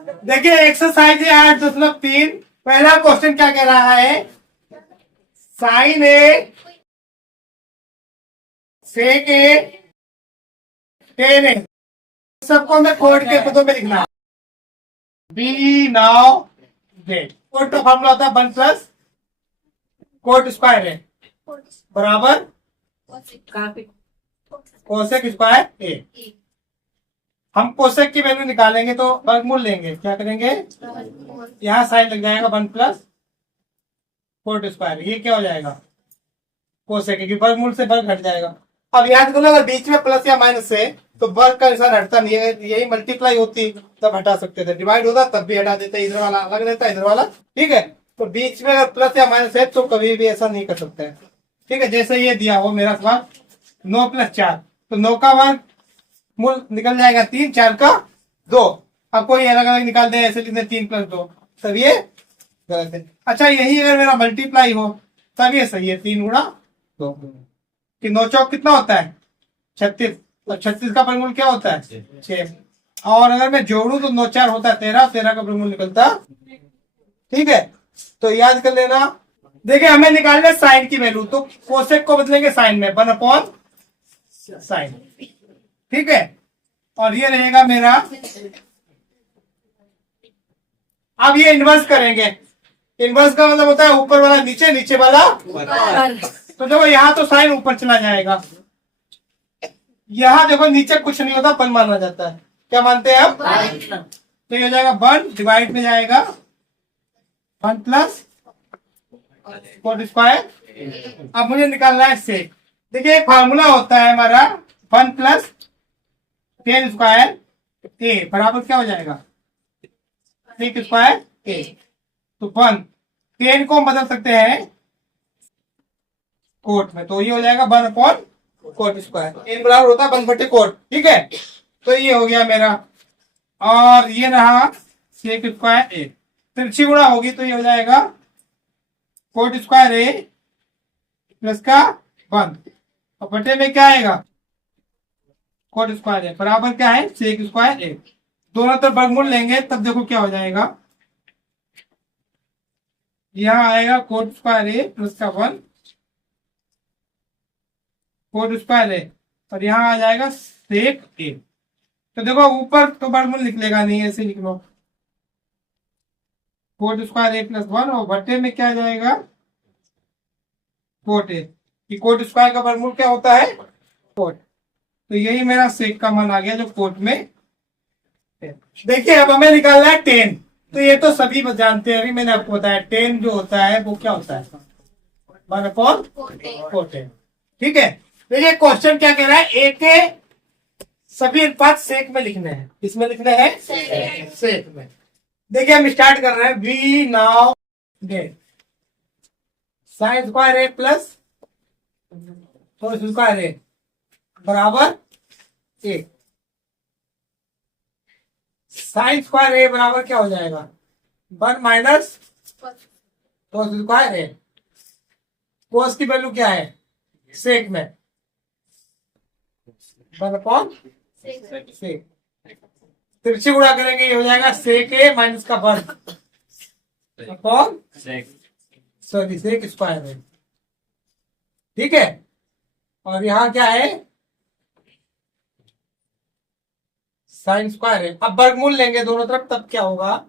देखिए एक्सरसाइज 8.3 पहला क्वेश्चन क्या कह रहा है, साइन ए सेक ए टेन ए, सबको हमें कोड के पदों में लिखना है। बी नाउ डेट कोड का फॉर्मूला होता है 1 प्लस कोट स्क्वायर है बराबर कोसेक स्क्वायर ए। हम कोसेक की वैल्यू निकालेंगे तो वर्गमूल लेंगे, क्या करेंगे, यहाँ साइन लग जाएगा 1 प्लस कोट स्क्वायर, ये क्या हो जाएगा कोसेक, क्योंकि वर्गमूल से वर्ग हट जाएगा। अब याद करो अगर बीच में प्लस या माइनस है तो वर्ग का निशान हटता नहीं है, यही मल्टीप्लाई होती तब हटा सकते थे, डिवाइड होता तब भी हटा देते, इधर वाला अलग रहता इधर वाला, ठीक है। तो बीच में अगर प्लस या माइनस है तो कभी भी ऐसा नहीं कर सकते हैं, ठीक है। जैसे ये दिया हो मेरा सवाल 9 + 4, तो 9 का वर्ग मूल निकल जाएगा 3, 4 का 2। अब कोई अलग अलग निकाल दे, ऐसे लिखते 3 + 2, तब ये गलत है। अच्छा यही अगर मेरा मल्टीप्लाई हो तब ये सही है, 3 × 2 कि 9 चौक कितना होता है 36, और 36 का वर्गमूल क्या होता है 6। और अगर मैं जोड़ू तो 9 4 होता है 13, 13 का वर्गमूल निकलता, ठीक है। तो याद कर लेना। देखिए हमें निकालना है साइन की वैल्यू, तो कोसेक को बदलेंगे साइन में 1/sin, ठीक है। और ये रहेगा मेरा, अब ये इन्वर्स करेंगे, इन्वर्स का मतलब होता है ऊपर वाला नीचे, नीचे वाला ऊपर। तो देखो यहाँ तो साइन ऊपर चला जाएगा, यहाँ देखो नीचे कुछ नहीं होता, 1 माना जाता है, क्या मानते हैं आप, तो ये हो जाएगा 1 डिवाइड में जाएगा 1 प्लस कोट स्क्वायर। अब मुझे निकालना है सेक। देखिए एक फार्मूला होता है हमारा 1 प्लस टेन स्क्वायर ए बराबर क्या हो जाएगा सेक स्क्वायर ए। तो 1 10 को हम बदल सकते हैं कोट में, तो ये हो जाएगा 1 कोट स्क्वायर, एन बराबर होता है 1/कोट, ठीक है। तो ये हो गया मेरा, और ये रहा सेक स्क्वायर ए, तिरछी गुणा होगी तो ये हो जाएगा कोट स्क्वायर ए प्लस का 1, और बटे में क्या आएगा कोट स्क्वायर ए बराबर क्या है सेक स्क्वायर ए। दोनों तरफ वर्गमूल लेंगे तब देखो क्या हो जाएगा, यहाँ आएगा कोट स्क्वायर ए प्लस का 1 कोट स्क्वायर ए, और यहाँ आ जाएगा सेक ए। तो देखो ऊपर तो वर्गमूल निकलेगा नहीं, ऐसे लिख लो कोट स्क्वायर ए प्लस 1, और बटे में क्या आ जाएगा कोट ए, कि कोट स्क्वायर का वर्गमूल क्या होता है कोट। तो यही मेरा सेक का मान आ गया जो कोट में है। देखिए अब हमें निकालना है 10, तो ये तो सभी जानते हैं, अभी मैंने आपको बताया 10 जो होता है वो क्या होता है 1/कोट, ठीक है। देखिए क्वेश्चन क्या कह रहा है, ए के सभी अनुपात सेक में लिखने हैं, किसमें लिखने हैं सेक में। देखिए हम स्टार्ट कर रहे हैं, we know that sine square a plus cos square a बराबर ए। साइन स्क्वायर ए बराबर क्या हो जाएगा 1 माइनस कोस स्क्वायर ए। कोस की वैल्यू क्या है सेक में 1/सेक, तिरछी गुणा करेंगे ये हो जाएगा सेक ए माइनस का 1 अपॉन सॉरी सेक स्क्वायर है, ठीक है। और यहाँ क्या है साइन स्क्वायर है। अब वर्गमूल लेंगे दोनों तरफ तब क्या होगा,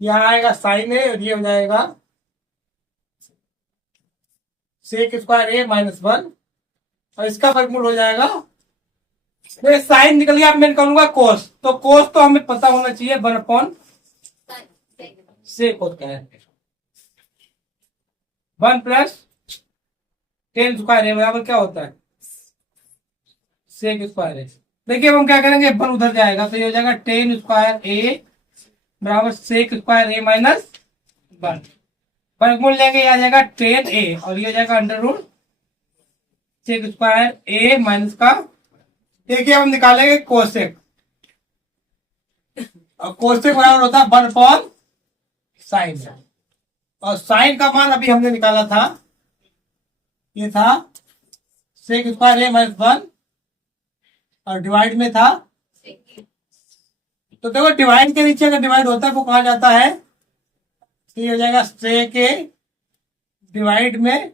यहाँ आएगा साइन ए और ये हो जाएगा सेक स्क्वायर ए माइनस 1, और इसका वर्गमूल हो जाएगा, तो साइन निकल गया। अब मैं निकालूंगा कोस, तो कोस तो हमें पता होना चाहिए 1/सेक होता है 1 प्लस टेन स्क्वायर ए बराबर क्या होता है सेक स्क्वायर ए। देखिए अब हम क्या करेंगे 1 उधर जाएगा तो ये हो जाएगा 10 स्क्वायर ए बराबर सेक स्क्वायर ए माइनस 1, वर्गमूल लेंगे ये आ जाएगा 10 ए, और ये हो जाएगा √ सेक स्क्वायर ए माइनस का। देखिए हम निकालेंगे कोसेक, और कोसेक बराबर होता है 1/साइन, और साइन का मान अभी हमने निकाला था, ये था सेक स्क्वायर ए माइनस 1, और डिवाइड में था तो देखो डिवाइड के नीचे अगर डिवाइड होता है वो कहा जाता है, तो ये हो जाएगा सेक ए डिवाइड में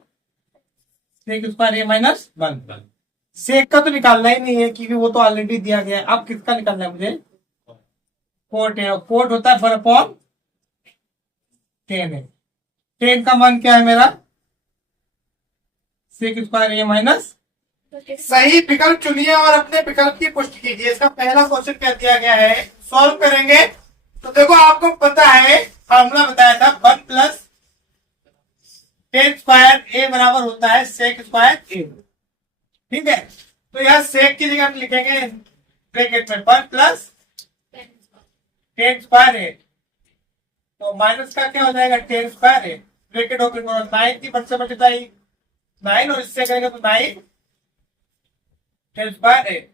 सेक स्क्वायर ए माइनस वन। सेक का तो निकालना ही नहीं है क्योंकि वो तो ऑलरेडी दिया गया है। अब किसका निकालना है मुझे, कोट है, कोट होता है 4/10 है। 10 का मान क्या है मेरा, सेक स्क्वायर ए माइनस। सही विकल्प चुनिए और अपने विकल्प की पुष्टि कीजिए। इसका पहला क्वेश्चन क्या दिया गया है, सॉल्व करेंगे। तो देखो आपको पता है, फार्मूला बताया था 1 प्लस 10 स्क्वायर ए बराबर होता है सेक स्क्वायर ए। ठीक है, तो यह सेक की जगह हम लिखेंगे ब्रैकेट में 1 प्लस 10 स्क्वायर ए, तो माइनस का क्या हो जाएगा 10 स्क्वायर ए, ब्रैकेट ओपन करो, 9 की 1 से मल्टीप्लाई 9 और इससे करेंगे तो 9 10 स्क्वायर ए,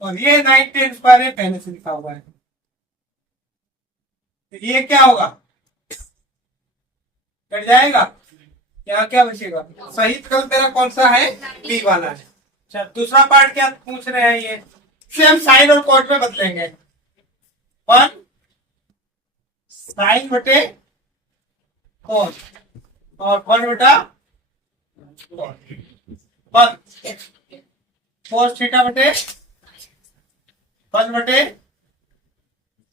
और ये 9 10 स्क्वायर ए पहले से लिखा हुआ है। तो ये क्या होगा, कट जाएगा, यहाँ क्या बचेगा। सही विकल्प मेरा कौन सा है, बी वाला है। अच्छा, दूसरा पार्ट क्या पूछ रहे हैं, ये से हम साइन और कॉट में बदलेंगे। 1 साइन बटे कॉट और 1 बटा कॉट, 1 कोस थीटा बटे 1 बटे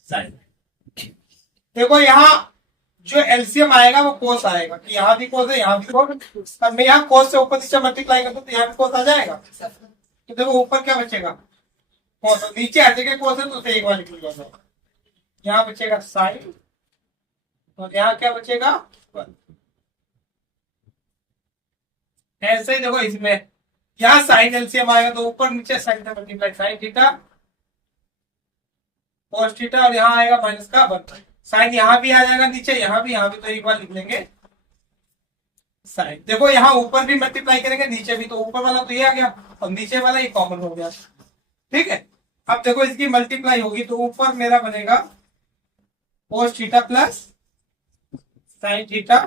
साइन। देखो यहाँ जो एलसीएम आएगा वो कोस आएगा, कि यहाँ भी कोस है यहाँ भी कोस। अब मैं यहाँ कोस से ऊपर नीचे मल्टीप्लाई करता हूँ तो यहाँ भी कोस आ जाएगा। तो देखो ऊपर क्या बचेगा, कोस, नीचे आ जाएगा कोस है तो उसे एक बार निकल जाएगा, यहाँ बचेगा साइन और यहाँ क्या बचेगा 1। ऐसे ही देखो इसमें यहाँ साइन एलसीएम आएगा तो ऊपर नीचे साइन से multiply sine theta cos theta, और यहाँ आएगा माइनस का 1। साइन यहाँ भी आ जाएगा नीचे, यहाँ भी तो एक बार लिख लेंगे साइन। देखो यहाँ ऊपर भी मल्टीप्लाई करेंगे नीचे भी, तो ऊपर वाला तो ये आ गया और नीचे वाला ये कॉमन हो गया। ठीक है, अब देखो इसकी मल्टीप्लाई होगी तो ऊपर मेरा बनेगा कोस theta plus sine theta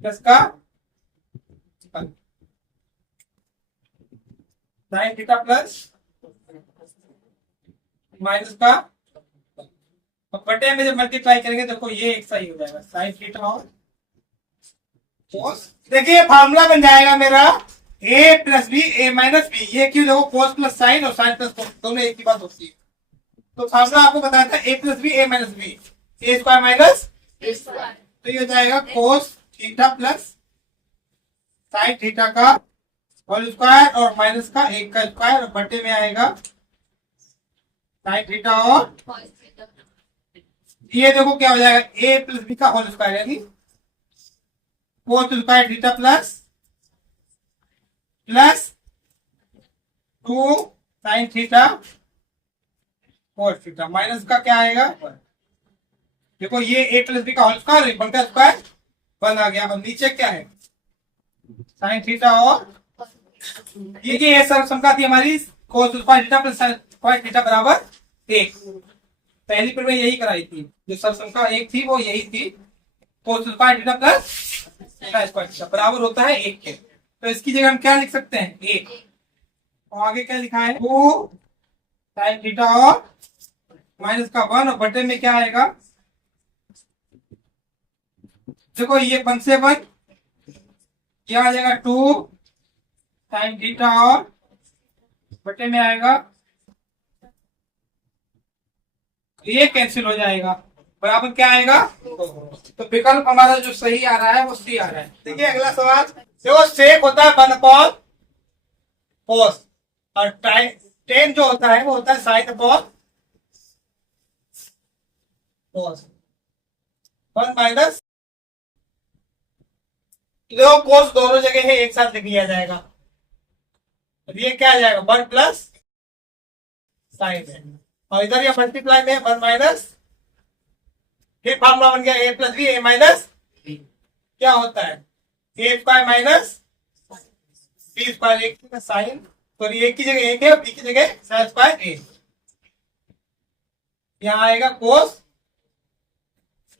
plus का साइन थीटा प्लस माइनस का, बटे में जब मल्टीप्लाई करेंगे देखो ये एक सही हो जाएगा साइन थीटा और कोस। देखिए फार्मूला बन जाएगा मेरा a plus b a minus b. ये क्यों, देखो कोस प्लस साइन और साइन प्लस कोस दोनों एक ही बात होती है। तो फार्मूला आपको बताया था a plus b a minus b, a square minus, तो ये हो जाएगा cos theta plus sine theta का होल स्क्वायर और माइनस का 1 का स्क्वायर, और बटे में आएगा साइन थीटा और ये देखो क्या हो जाएगा a प्लस बी का होल स्क्वायर यानी cos square theta plus 2 sine theta cos theta, minus का क्या आएगा 1। देखो ये a प्लस बी का होल स्क्वायर 1 का स्क्वायर 1 आ गया। अब नीचे क्या है साइन थीटा और ये सरसंख्या थी हमारी cos square theta plus sine square theta बराबर 1। पहली पर में यही कराई थी, जो सरसंख्या 1 थी वो यही थी, cos square theta plus sine square theta बराबर होता है 1 के। तो इसकी जगह हम क्या लिख सकते हैं 1, और आगे क्या लिखा है 2 साइन थीटा और माइनस का 1, और बटे में क्या आएगा, देखो ये 1 से 1 क्या आ जाएगा 2 साइन थीटा और बटे में आएगा, ये कैंसिल हो जाएगा, बराबर क्या आएगा। तो विकल्प हमारा जो सही आ रहा है वो सी आ रहा है। देखिए अगला सवाल, देखो सेक होता है 1 अपॉन कोस और टेन जो होता है वो होता है साइन अपॉन कोस 1 माइनस, देखो कोस दोनों जगह है एक साथ लिख लिया जाएगा, तो ये क्या आ जाएगा 1 प्लस साइन है, और इधर ये मल्टीप्लाई में 1 माइनस, फिर फॉर्मूला बन गया a plus b a minus क्या होता है a square minus b square, एक साइन, तो ये एक की जगह एक है और बी की जगह साइन स्क्वायर ए, यहाँ आएगा कोस।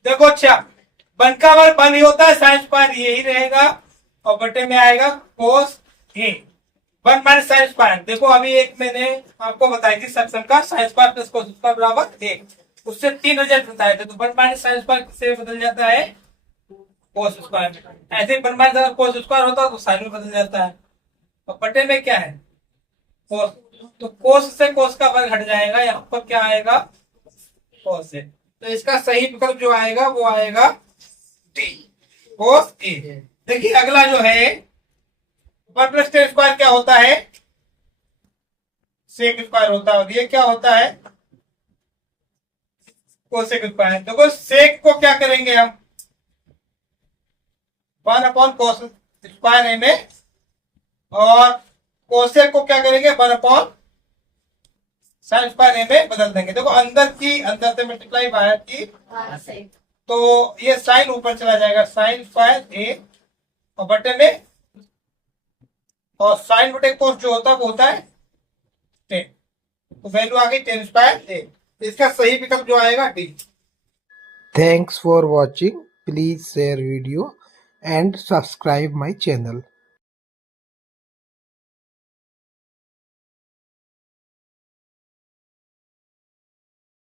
देखो अच्छा 1 का वर्ग 1 ही होता है, साइन स्क्वायर यही रहेगा, और बटे में आएगा कोस ए, वन माइनस साइन स्क्वायर। देखो अभी एक मैंने आपको बताई थी सेक्शन का, sine square plus cos square बराबर एक, उससे 3 रिजल्ट बताए थे। तो वन माइनस साइन स्क्वायर किससे बदल जाता है, कोस स्क्वायर। ऐसे ही वन माइनस अगर कोस स्क्वायर होता तो साइन में बदल जाता है। और बटे में क्या है, कोस, तो कोस से कोस का वर्ग हट जाएगा, यहाँ पर क्या आएगा, कोस से। तो इसका सही विकल्प जो आएगा वो आएगा डी, कोस ए। देखिए अगला जो है, वन प्लस टेन स्क्वायर क्या होता है, सेक स्क्वायर होता है, और ये क्या होता है, कोसेक स्क्वायर। देखो सेक को क्या करेंगे हम, वन अपॉन कोस स्क्वायर ए में, और कोसेक को क्या करेंगे, वन अपॉन साइन स्क्वायर ए में बदल देंगे। देखो अंदर से मल्टीप्लाई बाहर की, तो ये साइन ऊपर चला जाएगा, साइन स्क्वायर ए, और बटे में, और साइन बटे कोस जो होता है वो होता है 10, तो वैल्यू आ गई 10 स्क्वायर ए। इसका सही विकल्प जो आएगा D. Thanks for watching. Please share video and subscribe my channel.